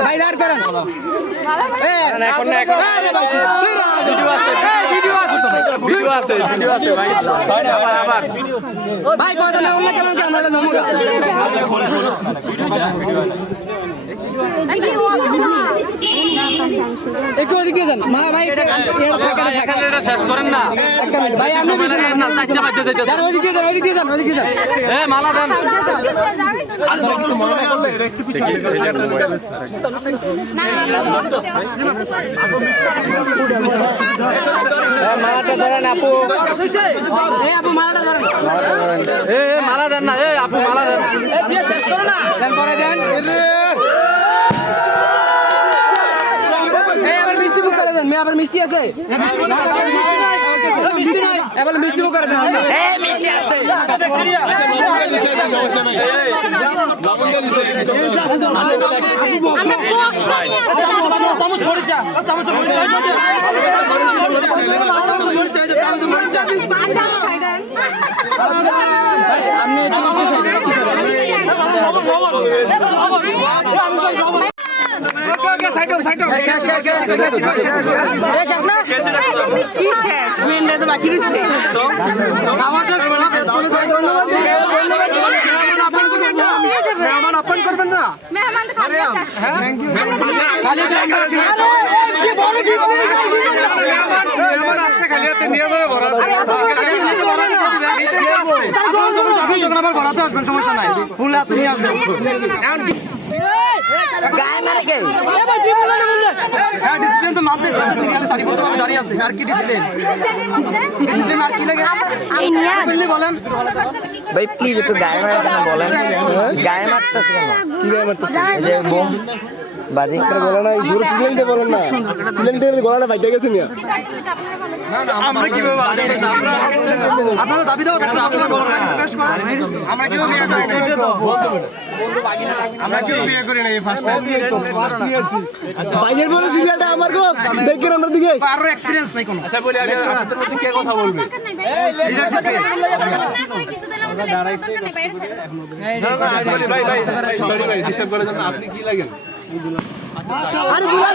ভাই দাঁড় করেন এখন না এখন ভিডিও আছে ভাই আবার ভাই কথা না বললে কেমন ক্যামেরা ধমকা একটু ওদিকে যান মা ভাই এখানে এটা শেষ করেন না ভাই আমি না চারটা বাজে যাইতেছে ওদিকে যান এ মালা দেন মালাটা ধরেন আপু এই আপু মালাটা ধরেন এ মালা দেন না এ আপু মালা দেন বিয়ে শেষ করো না দেন পরে দেন এবার মিষ্টি বুক করে দেন মেয়ে আবার মিষ্টি আছে এবার মিষ্টি বুক করে দেন মিষ্টি আছে সমস্যা নাই ফুল হাতে নিয়ে আসবেন ডিসিপ্লিন তো মানতে শাড়ি করতে হবে দাঁড়িয়ে আছে আর কি ডিসিপ্লিন আর কি লাগে বলেন ভাই প্লিজ একটু গায়ে মারা কেন বলেন গায়ে মারতেছে কেন কি গায়ে মারতেছে যে বোম বাজি বলে না জোরে সিলিন্ডার বলেন না সিলিন্ডারের গলাটা বাইটা গেছে মিয়া আমরা কিভাবে আপনারা দাবি দাও আপনারা বলবেন আমরা কিভাবে বিয়ে করি আমরা কিভাবে বিয়ে করি না এই ফার্স্ট টাইম বাইরের বলে সিরিয়ালটা আমার গো দেখেন আমরা দিকে আরো এক্সপেরিয়েন্স নাই কোনো আচ্ছা বলি আমি আপনাদের মধ্যে কে কথা বলবে লিডারশিপ ভাই ডিস্টার্ব করার জন্য আপনি কি লাগেন আরে বুড়া